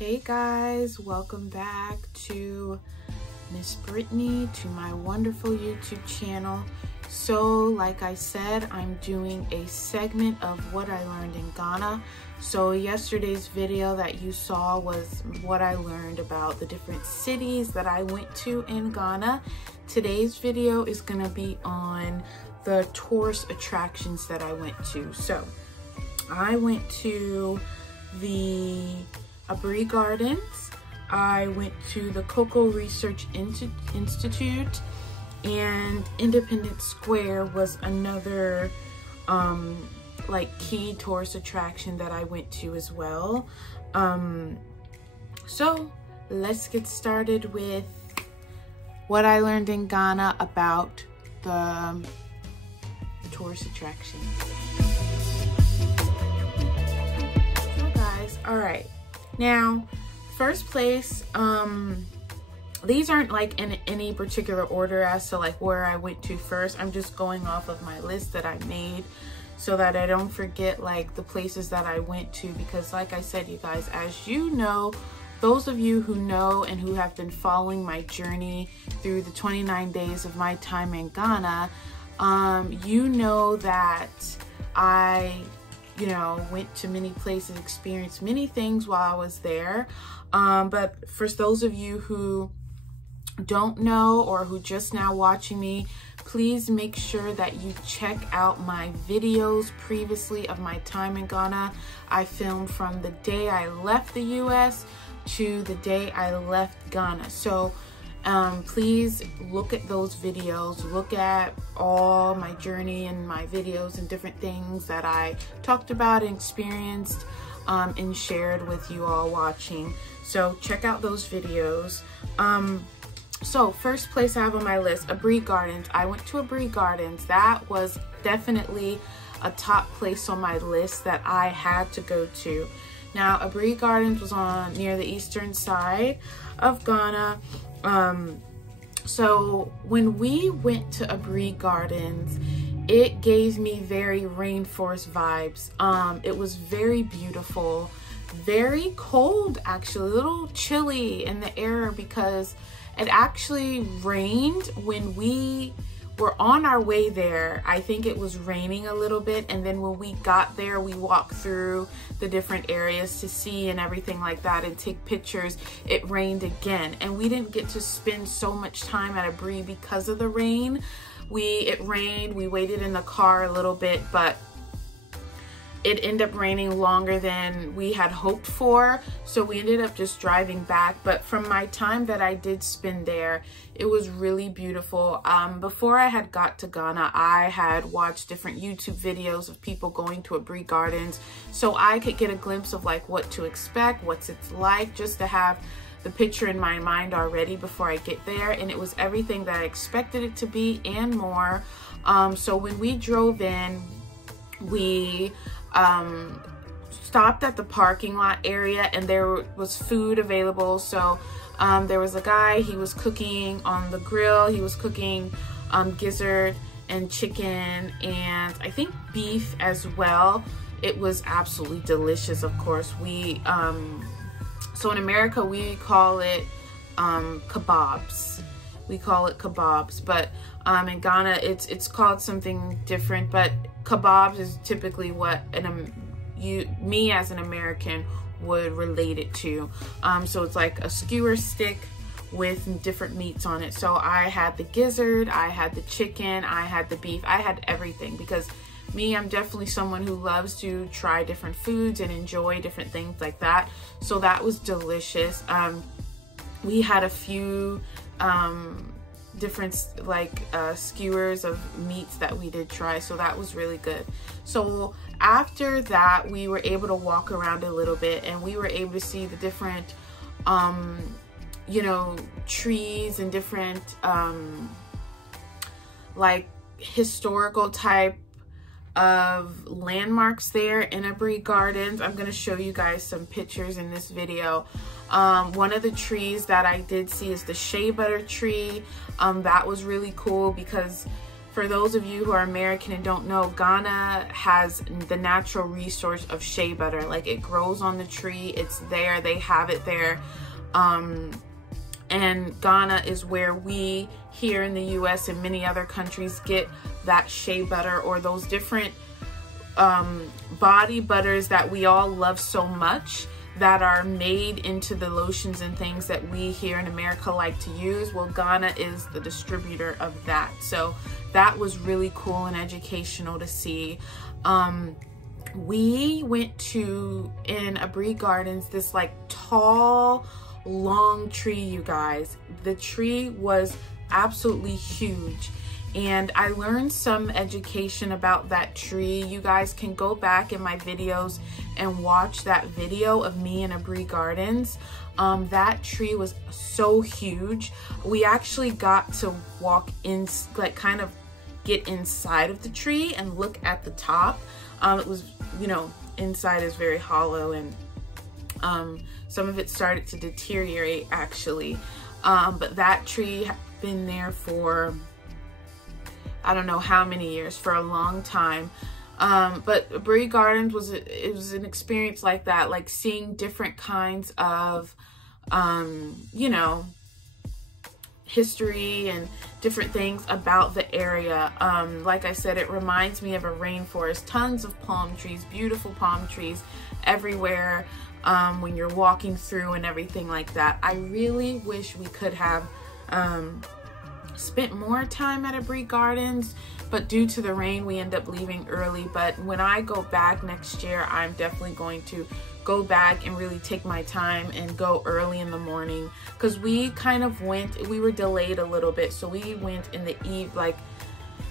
Hey guys, welcome back to Miss Brittany, to my wonderful YouTube channel. So like I said, I'm doing a segment of what I learned in Ghana. So yesterday's video that you saw was what I learned about the different cities that I went to in Ghana. Today's video is going to be on the tourist attractions that I went to. So I went to the Abbre Gardens, I went to the Coco Research Institute, and Independence Square was another like key tourist attraction that I went to as well. So let's get started with what I learned in Ghana about the tourist attractions. So guys, all right. Now, first place, these aren't like in any particular order as to like where I went to first. I'm just going off of my list that I made so that I don't forget like the places that I went to, because like I said, you guys, as you know, those of you who know and who have been following my journey through the 29 days of my time in Ghana, you know that I went to many places, experienced many things while I was there. But for those of you who don't know or who just now watching me, please make sure that you check out my videos previously of my time in Ghana. I filmed from the day I left the US to the day I left Ghana. So please look at those videos, look at all my journey and my videos and different things that I talked about and experienced and shared with you all watching. So check out those videos. So first place I have on my list, Abbre Gardens. I went to Abbre Gardens. That was definitely a top place on my list that I had to go to. Now, Abbre Gardens was near the eastern side of Ghana. So when we went to Abbre Gardens, it gave me very rainforest vibes. It was very beautiful, very cold, actually, a little chilly in the air because it actually rained when we were on our way there. I think it was raining a little bit, and then when we got there, we walked through the different areas to see and everything like that and take pictures. It rained again, and we didn't get to spend so much time at Abbre because of the rain. It rained, we waited in the car a little bit, but it ended up raining longer than we had hoped for, so we ended up just driving back. But from my time that I did spend there, it was really beautiful. Before I had got to Ghana, I had watched different YouTube videos of people going to Abbre Gardens, so I could get a glimpse of like what to expect, what's it's like, just to have the picture in my mind already before I get there. And it was everything that I expected it to be and more. So when we drove in, we stopped at the parking lot area, and there was food available. So there was a guy, he was cooking on the grill. He was cooking gizzard and chicken and I think beef as well. It was absolutely delicious. Of course, we so in America we call it kebabs. We call it kebabs, but in Ghana it's called something different. But kebabs is typically what me as an American would relate it to. So it's like a skewer stick with different meats on it. So I had the gizzard, I had the chicken, I had the beef, I had everything, because I'm definitely someone who loves to try different foods and enjoy different things like that. So that was delicious. We had a few different like skewers of meats that we did try, so that was really good. So after that, we were able to walk around a little bit, and we were able to see the different trees and different like historical type of landmarks there in Abbre Gardens. I'm going to show you guys some pictures in this video. One of the trees that I did see is the shea butter tree. That was really cool because for those of you who are American and don't know, Ghana has the natural resource of shea butter. Like, it grows on the tree, it's there, they have it there. And Ghana is where we here in the US and many other countries get that shea butter, or those different body butters that we all love so much, that are made into the lotions and things that we here in America like to use. Well, Ghana is the distributor of that. So that was really cool and educational to see. We went to, in Abbre Gardens, this like tall, long tree, you guys. The tree was absolutely huge. And I learned some education about that tree. You guys can go back in my videos and watch that video of me in Abbre Gardens. That tree was so huge. We actually got to walk in, like kind of get inside of the tree and look at the top. It was, you know, inside is very hollow, and some of it started to deteriorate actually. But that tree had been there for, I don't know how many years, for a long time. But Abbre Gardens was an experience like that, like seeing different kinds of, you know, history and different things about the area. Like I said, it reminds me of a rainforest, tons of palm trees, beautiful palm trees everywhere when you're walking through and everything like that. I really wish we could have spent more time at Abbre Gardens, but due to the rain we end up leaving early. But when I go back next year, I'm definitely going to go back and really take my time and go early in the morning, because we kind of went, we were delayed a little bit, so we went in the like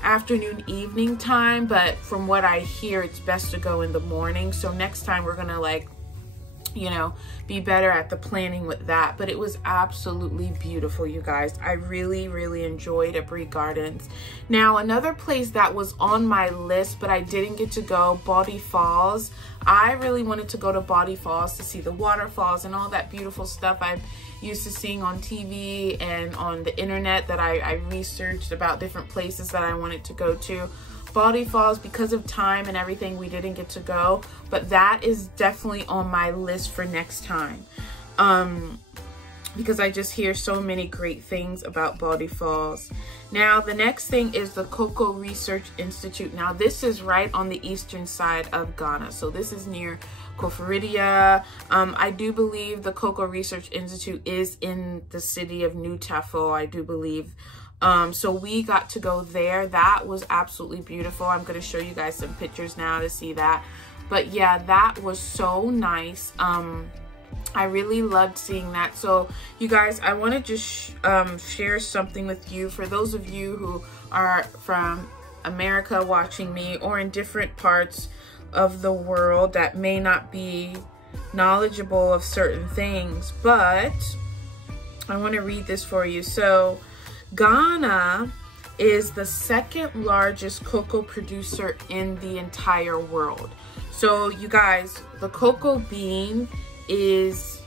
afternoon evening time. But from what I hear, it's best to go in the morning. So next time we're gonna, like, you know, be better at the planning with that. But it was absolutely beautiful, you guys. I really enjoyed Abbre Gardens. Now, another place that was on my list but I didn't get to go, Body Falls. I really wanted to go to Body Falls to see the waterfalls and all that beautiful stuff I'm used to seeing on TV and on the internet, that I researched about different places that I wanted to go to. Body Falls, because of time and everything, we didn't get to go, but that is definitely on my list for next time, because I just hear so many great things about Body Falls. Now, the next thing is the Coco Research Institute. Now, this is right on the eastern side of Ghana, so this is near Koforidua. I do believe the Coco Research Institute is in the city of New Tafo, I do believe. So we got to go there. That was absolutely beautiful. I'm going to show you guys some pictures now to see that. But yeah, that was so nice. I really loved seeing that. So you guys, I want to just share something with you. For those of you who are from America watching me, or in different parts of the world that may not be knowledgeable of certain things, but I want to read this for you. So Ghana is the second largest cocoa producer in the entire world. So you guys, the cocoa bean is,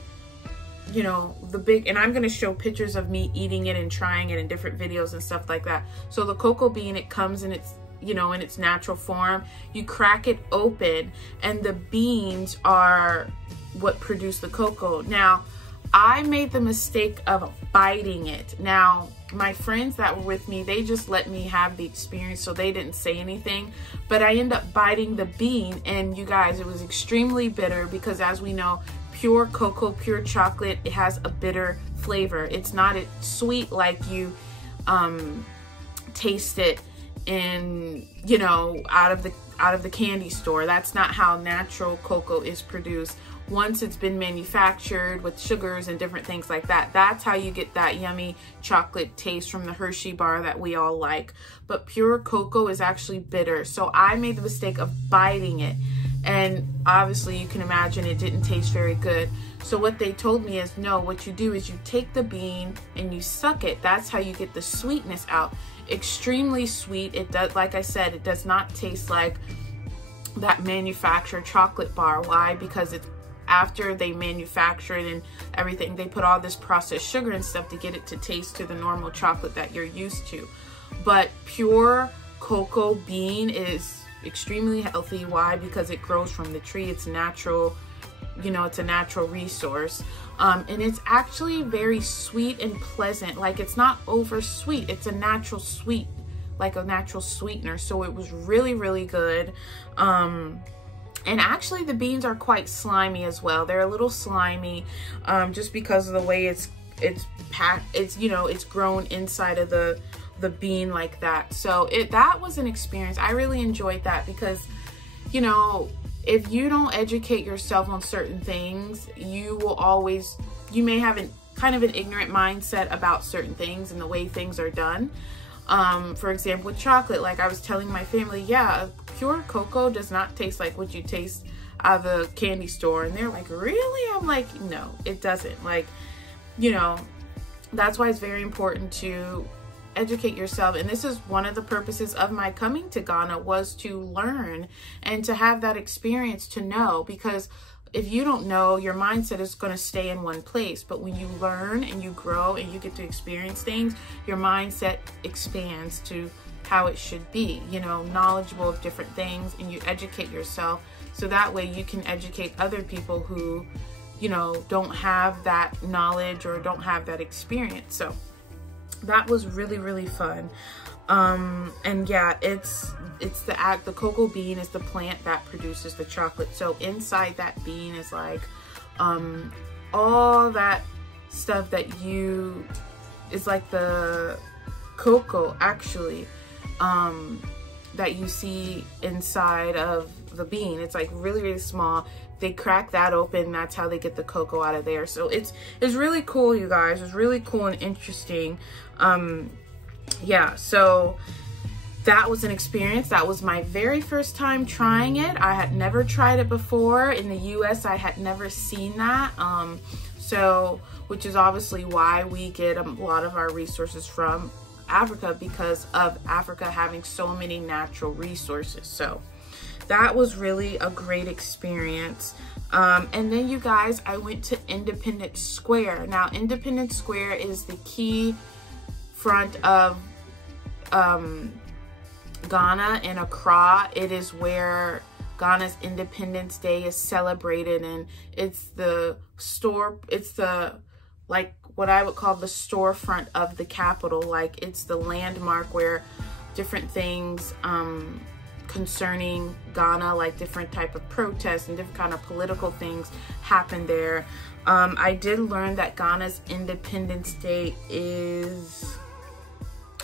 you know, the big, and I'm going to show pictures of me eating it and trying it in different videos and stuff like that. So the cocoa bean, it comes in its, you know, in its natural form. You crack it open and the beans are what produce the cocoa. Now, I made the mistake of biting it. Now, my friends that were with me, they just let me have the experience, so they didn't say anything. But I ended up biting the bean, and you guys, it was extremely bitter, because as we know, pure cocoa, pure chocolate, it has a bitter flavor. It's not sweet like you taste it in, you know, out of the candy store. That's not how natural cocoa is produced. Once it's been manufactured with sugars and different things like that, that's how you get that yummy chocolate taste from the Hershey bar that we all like. But pure cocoa is actually bitter. So I made the mistake of biting it, and obviously you can imagine it didn't taste very good. So what they told me is, no, what you do is you take the bean and you suck it. That's how you get the sweetness out. Extremely sweet. It does, like I said, it does not taste like that manufactured chocolate bar. Why? Because it's after they manufacture it and everything, they put all this processed sugar and stuff to get it to taste to the normal chocolate that you're used to. But pure cocoa bean is extremely healthy. Why? Because it grows from the tree. It's natural, you know, it's a natural resource. And it's actually very sweet and pleasant. Like, it's not over sweet. It's a natural sweet, like a natural sweetener. So it was really, really good. And actually the beans are quite slimy as well. They're a little slimy, just because of the way it's packed. It's, you know, it's grown inside of the bean like that. So that was an experience. I really enjoyed that because, you know, if you don't educate yourself on certain things, you may have kind of an ignorant mindset about certain things and the way things are done. For example, with chocolate, like I was telling my family, yeah, pure cocoa does not taste like what you taste out of the candy store. And they're like, really? I'm like, no, it doesn't. Like, you know, that's why it's very important to educate yourself. And this is one of the purposes of my coming to Ghana, was to learn and to have that experience, to know, because if you don't know, your mindset is going to stay in one place. But when you learn and you grow and you get to experience things, your mindset expands to how it should be, you know, knowledgeable of different things, and you educate yourself so that way you can educate other people who, you know, don't have that knowledge or don't have that experience. So that was really, really fun. And yeah, the cocoa bean is the plant that produces the chocolate. So inside that bean is like all that stuff that is like the cocoa actually that you see inside of the bean. It's like really, really small. They crack that open. That's how they get the cocoa out of there. So it's really cool, you guys. It's really cool and interesting. Yeah, so that was an experience. That was my very first time trying it. I had never tried it before. In the US, I had never seen that. So, which is obviously why we get a lot of our resources from Africa, because of Africa having so many natural resources. So that was really a great experience. And then, you guys, I went to Independence Square. Now, Independence Square is the key front of Ghana in Accra. It is where Ghana's Independence Day is celebrated, and it's the like what I would call the storefront of the capital. Like, it's the landmark where different things concerning Ghana, like different type of protests and different kind of political things happen there. I did learn that Ghana's Independence Day is,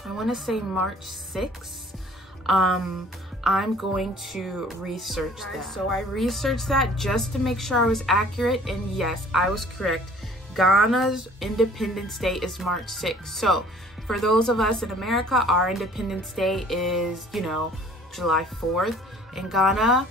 I want to say, March 6th. I'm going to research that. So I researched that just to make sure I was accurate, and yes, I was correct. Ghana's Independence Day is March 6th. So for those of us in America, our Independence Day is, you know, July 4th. In Ghana,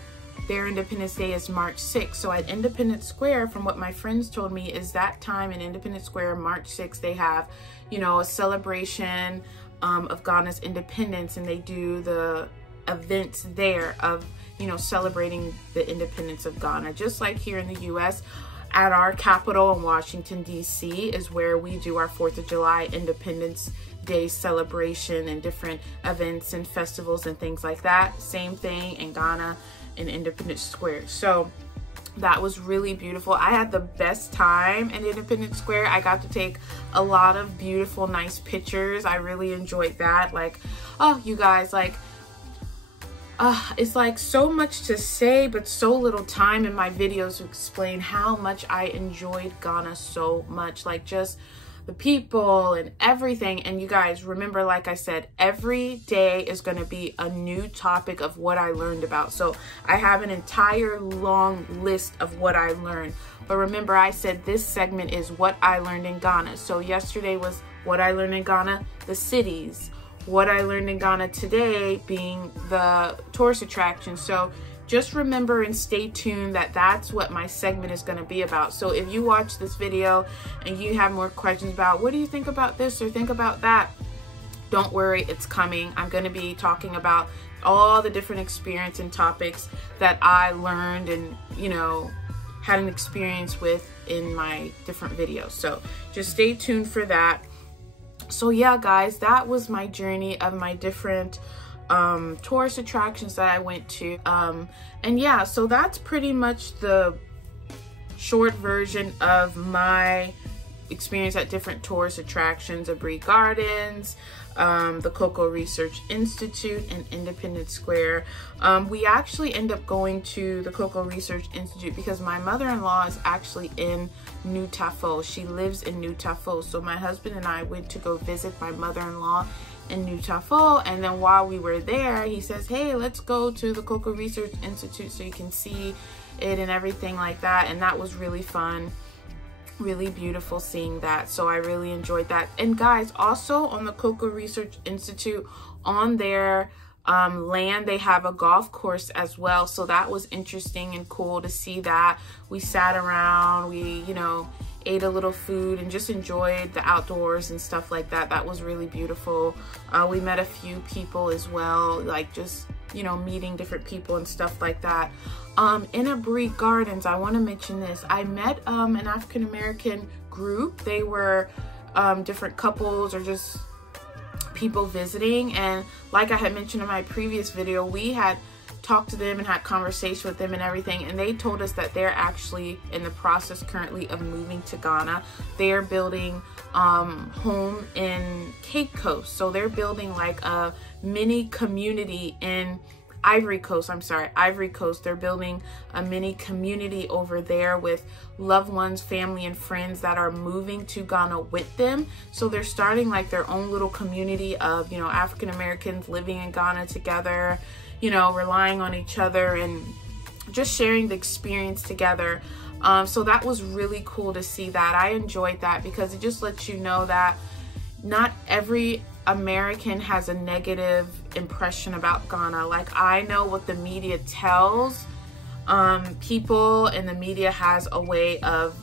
their Independence Day is March 6th. So at Independence Square, from what my friends told me, is that time in Independence Square, March 6th, they have, you know, a celebration of Ghana's independence, and they do the events there of, you know, celebrating the independence of Ghana. Just like here in the US, at our capital in Washington, D.C. is where we do our 4th of July Independence Day celebration and different events and festivals and things like that. Same thing in Ghana in Independence Square. So that was really beautiful. I had the best time in Independence Square. I got to take a lot of beautiful, nice pictures. I really enjoyed that. Like, oh, you guys, like, it's like so much to say, but so little time in my videos to explain how much I enjoyed Ghana so much. Like, just the people and everything. And you guys, remember, like I said, every day is going to be a new topic of what I learned about. So I have an entire long list of what I learned. But remember, I said this segment is what I learned in Ghana. So yesterday was what I learned in Ghana, the cities. What I learned in Ghana today being the tourist attractions. So just remember and stay tuned that that's what my segment is going to be about. So if you watch this video and you have more questions about what do you think about this or think about that, don't worry, it's coming. I'm going to be talking about all the different experience and topics that I learned and, you know, had an experience with in my different videos. So just stay tuned for that. So yeah, guys, that was my journey of my different tourist attractions that I went to. And yeah, so that's pretty much the short version of my experience at different tourist attractions: Abbre Gardens, the Coco Research Institute, and Independence Square. We actually end up going to the Coco Research Institute because my mother-in-law is actually in New Tafo. She lives in New Tafo. So my husband and I went to go visit my mother-in-law in New Tafo, and then while we were there, he says, hey, let's go to the Coco Research Institute so you can see it and everything like that. And that was really fun, really beautiful seeing that. So I really enjoyed that. And guys, also on the Coco Research Institute, on their land, they have a golf course as well. So that was interesting and cool to see that. We sat around, we, you know, ate a little food and just enjoyed the outdoors and stuff like that. That was really beautiful. We met a few people as well, like just, you know, meeting different people and stuff like that. In Abbre Gardens, I want to mention this. I met an African-American group. They were different couples or just people visiting, and like I had mentioned in my previous video, we had talked to them and had conversation with them and everything, and they told us that they're actually in the process currently of moving to Ghana. They're building home in Cape Coast, so they're building like a mini community in Ivory Coast. They're building a mini community over there with loved ones, family, and friends that are moving to Ghana with them. So they're starting like their own little community of, you know, African Americans living in Ghana together, you know, relying on each other and just sharing the experience together. So that was really cool to see that. I enjoyed that because it just lets you know that not every American has a negative impression about Ghana. Like, I know what the media tells people, and the media has a way of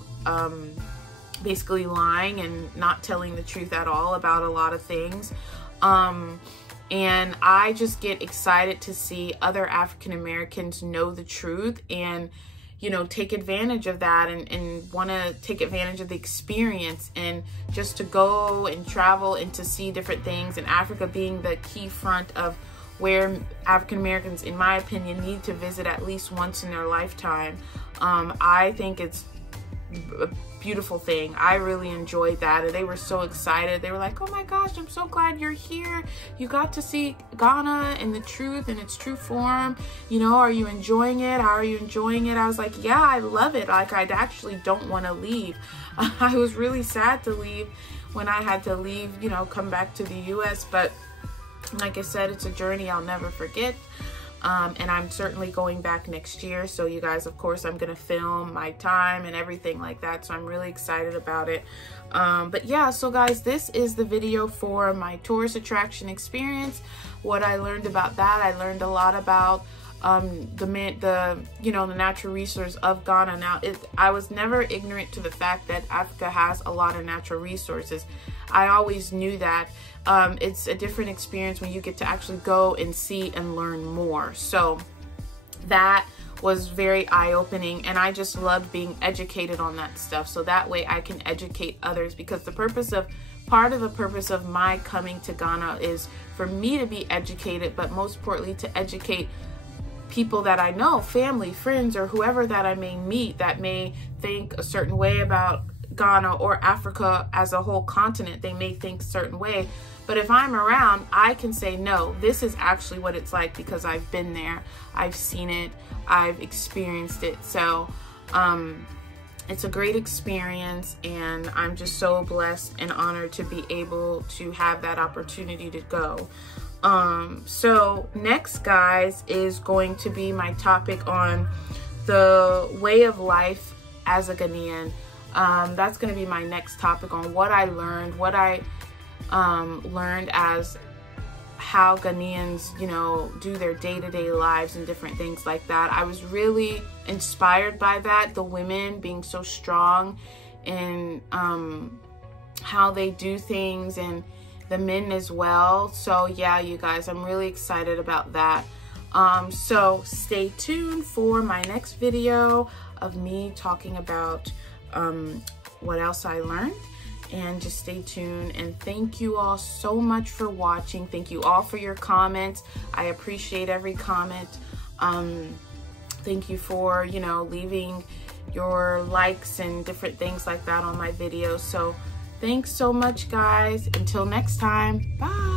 basically lying and not telling the truth at all about a lot of things. And I just get excited to see other African Americans know the truth and, you know, take advantage of that and want to take advantage of the experience and just to go and travel and to see different things, and Africa being the key front of where African Americans, in my opinion, need to visit at least once in their lifetime. I think it's a beautiful thing. I really enjoyed that, and they were so excited. They were like, oh my gosh, I'm so glad you're here. You got to see Ghana and the truth in its true form. You know, are you enjoying it? How are you enjoying it? I was like, yeah, I love it. Like, I actually don't want to leave. I was really sad to leave when I had to leave, you know, come back to the US, but like I said, it's a journey I'll never forget. And I'm certainly going back next year. So you guys, of course, I'm going to film my time and everything like that. So I'm really excited about it. But yeah, so guys, this is the video for my tourist attraction experience. What I learned about that, I learned a lot about the natural resources of Ghana. Now, I was never ignorant to the fact that Africa has a lot of natural resources. I always knew that. It's a different experience when you get to actually go and see and learn more. So that was very eye-opening, and I just loved being educated on that stuff. So that way I can educate others, because part of the purpose of my coming to Ghana is for me to be educated, but most importantly to educate people that I know, family, friends, or whoever that I may meet that may think a certain way about Ghana or Africa as a whole continent. They may think a certain way, but if I'm around, I can say, no, this is actually what it's like, because I've been there, I've seen it, I've experienced it. So it's a great experience, and I'm just so blessed and honored to be able to have that opportunity to go. So next, guys, is going to be my topic on the way of life as a Ghanaian. That's going to be my next topic on what I learned, learned as how Ghanaians, you know, do their day-to-day lives and different things like that. I was really inspired by that, the women being so strong in how they do things, and the men as well. So yeah, you guys, I'm really excited about that. So stay tuned for my next video of me talking about what else I learned. and just stay tuned. And thank you all so much for watching. Thank you all for your comments. I appreciate every comment. Thank you for, you know, leaving your likes and different things like that on my videos. So thanks so much, guys. Until next time, bye.